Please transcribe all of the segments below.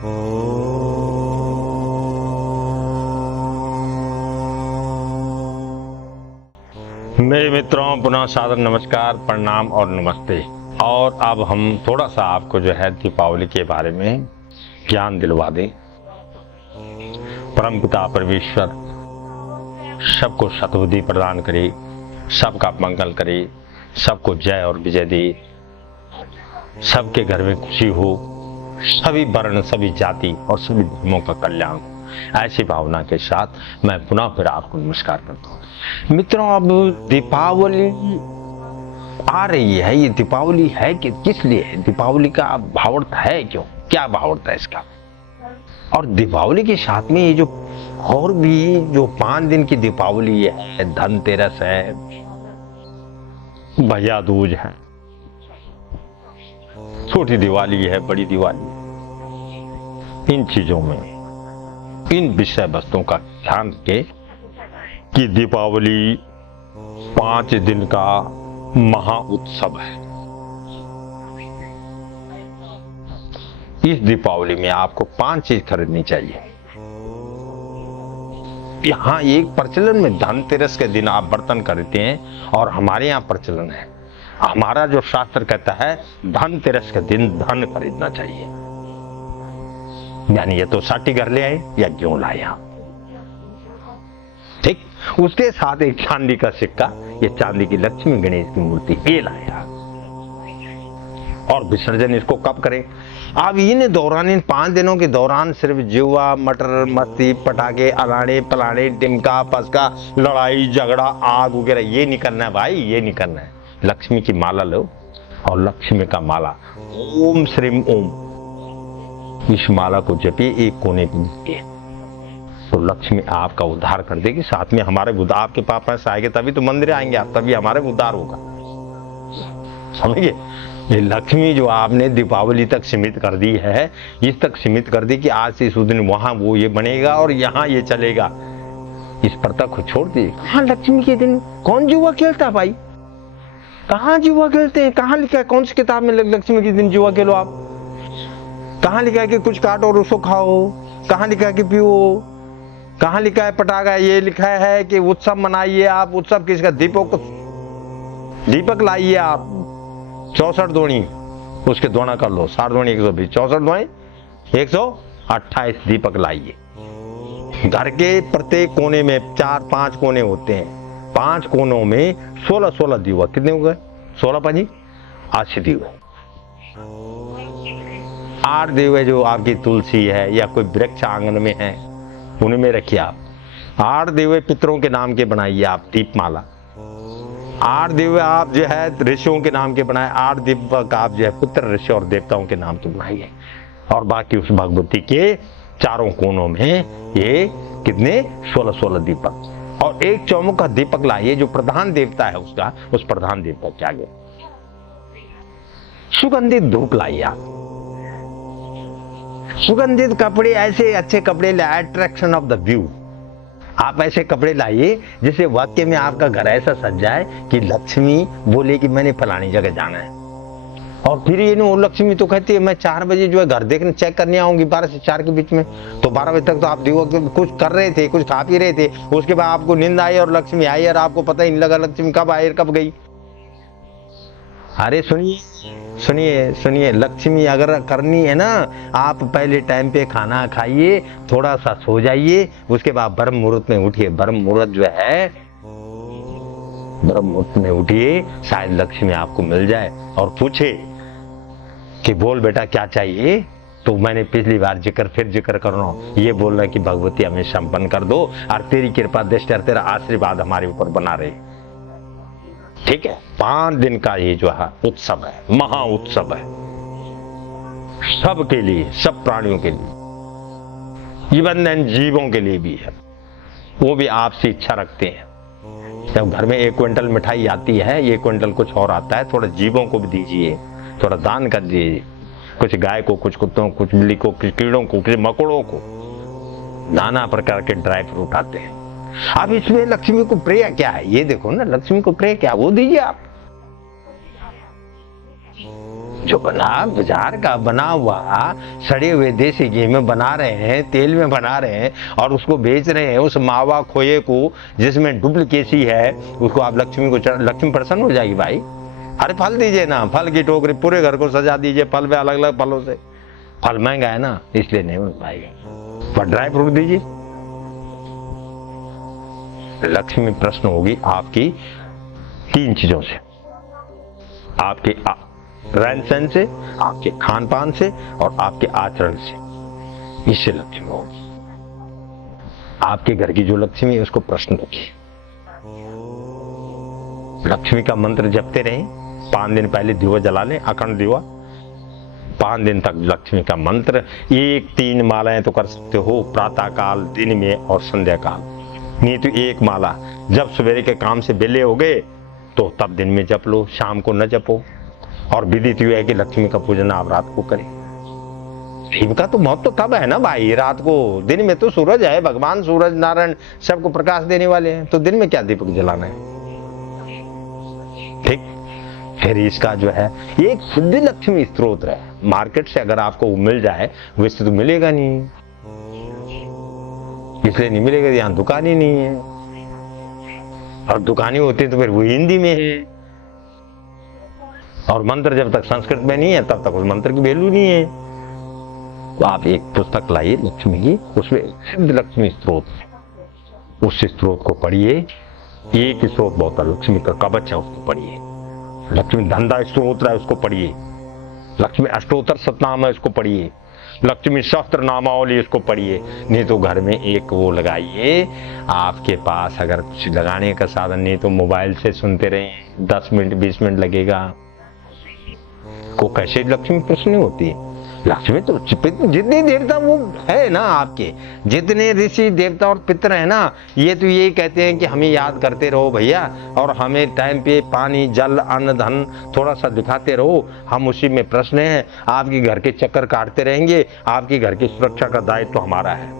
मेरे मित्रों, पुनः सादर नमस्कार, प्रणाम और नमस्ते। और अब हम थोड़ा सा आपको जो है दीपावली के बारे में ज्ञान दिलवा दें। परमपिता परमेश्वर सबको सद्बुद्धि प्रदान करे, सबका मंगल करे, सबको जय और विजय दे, सबके घर में खुशी हो, सभी वर्ण, सभी जाति और सभी धर्मों का कल्याण हो। ऐसी भावना के साथ मैं पुनः फिर आपको नमस्कार करता हूँ। मित्रों, अब दीपावली आ रही है। ये दीपावली है कि किस लिए है? दीपावली का भावार्थ है क्यों? क्या भावार्थ है इसका? और दीपावली के साथ में ये जो और भी जो 5 दिन की दीपावली है, धनतेरस है, भैया दूज है, छोटी दिवाली है, बड़ी दिवाली, इन चीजों में, इन विषय वस्तुओं का ध्यान रखें कि दीपावली 5 दिन का महा उत्सव है। इस दीपावली में आपको 5 चीज खरीदनी चाहिए। यहाँ एक प्रचलन में धनतेरस के दिन आप बर्तन खरीदते हैं और हमारे यहाँ प्रचलन है, हमारा जो शास्त्र कहता है धनतेरस के दिन धन खरीदना चाहिए। यानी ये तो साटी घर ले आए या क्यों लाए आप, ठीक। उसके साथ एक चांदी का सिक्का, ये चांदी की लक्ष्मी गणेश की मूर्ति ये लाया। और विसर्जन इसको कब करें? अब इन दौरान, इन 5 दिनों के दौरान सिर्फ जुआ, मटर, मस्ती, पटाखे, अलाने पलाने, टिमका पसका, लड़ाई झगड़ा, आग वगैरह ये नहीं करना है भाई, ये नहीं करना है। लक्ष्मी की माला लो और लक्ष्मी का माला ओम श्रीम ओम, इस माला को जपिए, एक कोने पे लिखिए, तो लक्ष्मी आपका उद्धार कर देगी। साथ में हमारे बुद्ध आपके पास पैसे आएंगे तभी तो मंदिर आएंगे आप, तभी हमारे उद्धार होगा। समझिए, ये लक्ष्मी जो आपने दीपावली तक सीमित कर दी है, इस तक सीमित कर दी कि आज से इस दिन वहां वो ये बनेगा और यहाँ ये चलेगा, इस पर तक को छोड़ दीजिए। हाँ, लक्ष्मी के दिन कौन जुआ खेलता है भाई? कहाँ जुआ खेलते हैं? कहाँ लिखा है? कौन सी किताब में लक्ष्मी के दिन जुआ खेलो आप? कहाँ लिखा है कि कुछ काटो और उसको खाओ? कहाँ लिखा है कि पियो? कहाँ लिखा है पटाखा? ये लिखा है कि उत्सव मनाइए आप। उत्सव किसका? दीपक लाइए आप, 64 दोणी, उसके दोना कर लो, 60 दोणी 120, 64 दोणी 128 दीपक लाइए। घर के प्रत्येक कोने में 4-5 कोने होते हैं, 5 कोनों में 16-16 दीवा। कितने हो गए? 16 5 80 दीवे। 8 दीवे जो आपकी तुलसी है या कोई वृक्ष आंगन में है उनमें रखिए आप। 8 दीवे पितरों के नाम के बनाइए आप, दीपमाला। 8 दीवे आप जो है ऋषियों के नाम के बनाए, 8 दीपक आप जो है पुत्र ऋषि और देवताओं के नाम के बनाइए। और बाकी उस भगवती के चारों कोनों में ये कितने 16-16 दीपक। और एक चौमुख का दीपक लाइए, जो प्रधान देवता है उसका, उस प्रधान देवता के आगे। सुगंधित धूप लाइए आप। सुगंधित कपड़े, ऐसे अच्छे कपड़े लाइए, अट्रैक्शन ऑफ द व्यू। आप ऐसे कपड़े लाइए जिससे वाक्य में आपका घर ऐसा सज जाए कि लक्ष्मी बोले कि मैंने फलानी जगह जाना है। और फिर ये वो लक्ष्मी तो कहती है मैं 4 बजे जो है घर देखने चेक करने आऊंगी, 12 से 4 के बीच में। तो 12 बजे तक तो आप दिवो कुछ कर रहे थे, कुछ खा पी रहे थे, उसके बाद आपको नींद आई और लक्ष्मी आई और आपको पता ही नहीं लगा लक्ष्मी कब आई और कब गई। अरे सुनिए सुनिए सुनिए, लक्ष्मी अगर करनी है ना, आप पहले टाइम पे खाना खाइए, थोड़ा सा सो जाइए, उसके बाद ब्रह्म मुहूर्त में उठिए। ब्रह्म मुहूर्त जो है, ब्रह्म मुहूर्त में उठिए, शायद लक्ष्मी आपको मिल जाए और पूछे कि बोल बेटा क्या चाहिए। तो मैंने पिछली बार फिर जिक्र कर रहा हूं, ये बोल रहा है कि भगवती हमें संपन्न कर दो और तेरी कृपा दृष्टि और तेरा आशीर्वाद हमारे ऊपर बना रहे। ठीक है, 5 दिन का ये जो है उत्सव है, महा उत्सव है, सबके लिए, सब प्राणियों के लिए, इवन जीवों के लिए भी है। वो भी आपसे इच्छा रखते हैं। जब घर में 1 क्विंटल मिठाई आती है, 1 क्विंटल कुछ और आता है, थोड़ा जीवों को भी दीजिए, थोड़ा दान कर दीजिए। कुछ गाय को, कुछ कुत्तों को, कुछ बिल्ली को, कुछ कीड़ों को, कुछ मकोड़ों को, नाना प्रकार के ड्राई फ्रूट आते हैं। अब इसमें लक्ष्मी को प्रिय क्या है? ये देखो ना, लक्ष्मी को प्रिय क्या, वो दीजिए आप। जो बना बाजार का बना हुआ सड़े हुए देसी घी में बना रहे हैं, तेल में बना रहे हैं और उसको बेच रहे हैं, उस मावा खोए को जिसमें डुप्लीकेसी है, उसको आप लक्ष्मी को लक्ष्मी प्रसन्न हो जाएगी भाई। अरे फल दीजिए ना, फल की टोकरी पूरे घर को सजा दीजिए फल में, अलग अलग फलों से। फल महंगा है ना इसलिए नहीं हो पाएगा, पर ड्राई फ्रूट दीजिए। लक्ष्मी प्रश्न होगी आपकी 3 चीजों से, आपके रहन सहन से, आपके खान पान से और आपके आचरण से। इससे लक्ष्मी होगी। आपके घर की जो लक्ष्मी है उसको प्रश्न होगी। लक्ष्मी का मंत्र जपते रहें। 5 दिन पहले दिवा जला लें, अखंड दिवा। 5 दिन तक लक्ष्मी का मंत्र 1-3 मालाएं तो कर सकते हो, प्रातः काल, दिन में और संध्या काल। नहीं तो 1 माला जब सवेरे के काम से बेले हो गए तो तब दिन में जप लो, शाम को न जपो। और विधि तो है कि लक्ष्मी का पूजन आप रात को करें। शिव का तो महत्व तब है ना भाई, रात को। दिन में तो सूरज है, भगवान सूरज नारायण सबको प्रकाश देने वाले हैं, तो दिन में क्या दीपक जलाना है। ठीक, फिर इसका जो है एक शुद्ध लक्ष्मी स्त्रोत है। मार्केट से अगर आपको मिल जाए, वैसे तो मिलेगा नहीं, इसलिए नहीं मिलेगा, यहाँ दुकान ही नहीं है। और दुकानें होती तो फिर वो हिंदी में है, और मंत्र जब तक संस्कृत में नहीं है तब तक उस मंत्र की वैल्यू नहीं है। तो आप एक पुस्तक लाइए लक्ष्मी की, उसमें सिद्ध लक्ष्मी स्त्रोत, उस स्त्रोत को पढ़िए। एक स्त्रोत बहुत है, लक्ष्मी का कवच है, उसको पढ़िए। लक्ष्मी धंधा स्त्रोत है, उसको पढ़िए। लक्ष्मी अष्टोत्तर शतनाम है, उसको पढ़िए। लक्ष्मी सहस्त्र नामावली, इसको पढ़िए। नहीं तो घर में एक वो लगाइए, आपके पास अगर कुछ लगाने का साधन नहीं तो मोबाइल से सुनते रहिए, 10 मिनट 20 मिनट लगेगा। को कैसे लक्ष्मी प्रश्न होती है। लक्ष्मी तो जितने देवता वो है ना, आपके जितने ऋषि देवता और पितर है ना, ये तो यही कहते हैं कि हमें याद करते रहो भैया, और हमें टाइम पे पानी जल अन्न धन थोड़ा सा दिखाते रहो, हम उसी में प्रश्न है। आपके घर के चक्कर काटते रहेंगे, आपके घर की सुरक्षा का दायित्व तो हमारा है।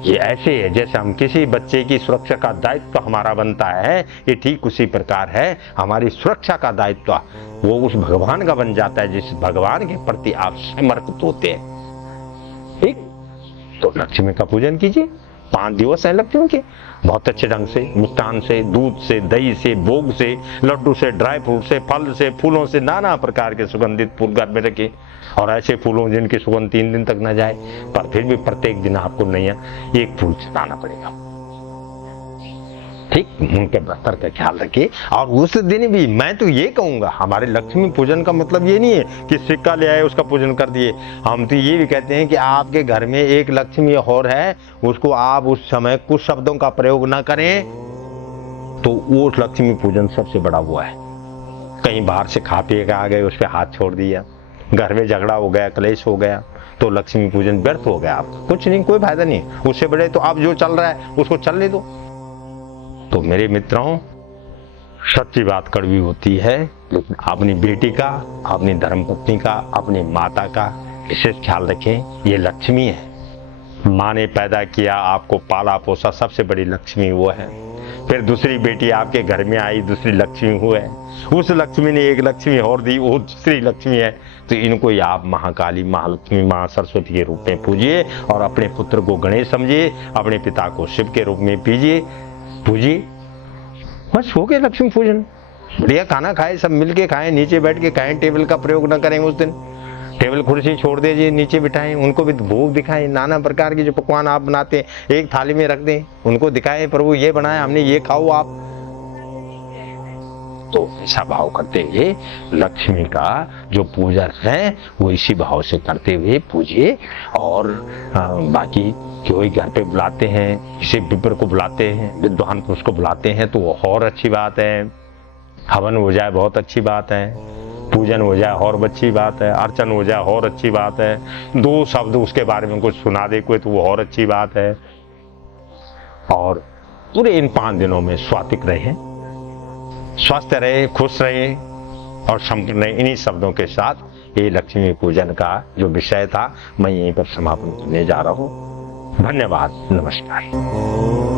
ये ऐसे है जैसे हम किसी बच्चे की सुरक्षा का दायित्व तो हमारा बनता है, ये ठीक उसी प्रकार है हमारी सुरक्षा का दायित्व वो उस भगवान का बन जाता है जिस भगवान के प्रति आप समर्पित होते हैं। ठीक, तो लक्ष्मी का पूजन कीजिए। 5 दिवस है लक्ष्मी के, बहुत अच्छे ढंग से, मिष्ठान से, दूध से, दही से, भोग से, लड्डू से, ड्राई फ्रूट से, फल से, फूलों से, नाना प्रकार के सुगंधित फूल घर में रखे। और ऐसे फूलों जिनकी सुगंध 3 दिन तक न जाए, पर फिर भी प्रत्येक दिन आपको नया एक फूल चढ़ाना पड़ेगा। ठीक, उनके बस्तर का ख्याल रखिए। और उस दिन भी मैं तो ये कहूंगा, हमारे लक्ष्मी पूजन का मतलब ये नहीं है कि सिक्का ले आए उसका पूजन कर दिए। हम तो ये भी कहते हैं कि आपके घर में एक लक्ष्मी और है, उसको आप उस समय कुछ शब्दों का प्रयोग ना करें तो वो लक्ष्मी पूजन सबसे बड़ा हुआ है। कहीं बाहर से खा पी के आ गए, उस पर हाथ छोड़ दिया, घर में झगड़ा हो गया, क्लेश हो गया, तो लक्ष्मी पूजन व्यर्थ हो गया। आपका कुछ नहीं, कोई फायदा नहीं। उससे बड़े तो आप जो चल रहा है उसको चलने दो। तो मेरे मित्रों, सच्ची बात कड़वी होती है, लेकिन अपनी बेटी का, अपनी धर्मपत्नी का, अपनी माता का विशेष ख्याल रखें। ये लक्ष्मी है। माँ ने पैदा किया, आपको पाला पोसा, सबसे बड़ी लक्ष्मी वो है। फिर दूसरी बेटी आपके घर में आई, दूसरी लक्ष्मी वो है। उस लक्ष्मी ने एक लक्ष्मी और दी, वो दूसरी लक्ष्मी है। तो इनको ही आप महाकाली, महालक्ष्मी, माँ सरस्वती के रूप में पूजिए और अपने पुत्र को गणेश समझिए, अपने पिता को शिव के रूप में पूजिए। बस हो गया लक्ष्मी पूजन। बढ़िया खाना खाए, सब मिलके खाएं, नीचे बैठ के खाएं, टेबल का प्रयोग न करें उस दिन। टेबल कुर्सी छोड़ दीजिए, नीचे बिठाएं, उनको भी भोग दिखाएं। नाना प्रकार के जो पकवान आप बनाते हैं एक थाली में रख दें, उनको दिखाएं, प्रभु ये बनाया हमने, ये खाओ आप। तो ऐसा भाव करते हुए लक्ष्मी का जो पूजन है वो इसी भाव से करते हुए पूजिए। और बाकी कोई घर पे बुलाते हैं, किसी विप्र को बुलाते हैं, विद्वान पुरुष को बुलाते हैं तो वो और अच्छी बात है। हवन हो जाए बहुत अच्छी बात है, पूजन हो जाए और अच्छी बात है, अर्चन हो जाए और अच्छी बात है, 2 शब्द उसके बारे में कुछ सुना दे कोई तो वो और अच्छी बात है। और पूरे इन 5 दिनों में स्वातिक रहे, स्वस्थ रहे, खुश रहे और संपन्न रहे। इन्हीं शब्दों के साथ ये लक्ष्मी पूजन का जो विषय था मैं यहीं पर समापन करने जा रहा हूँ। धन्यवाद, नमस्कार।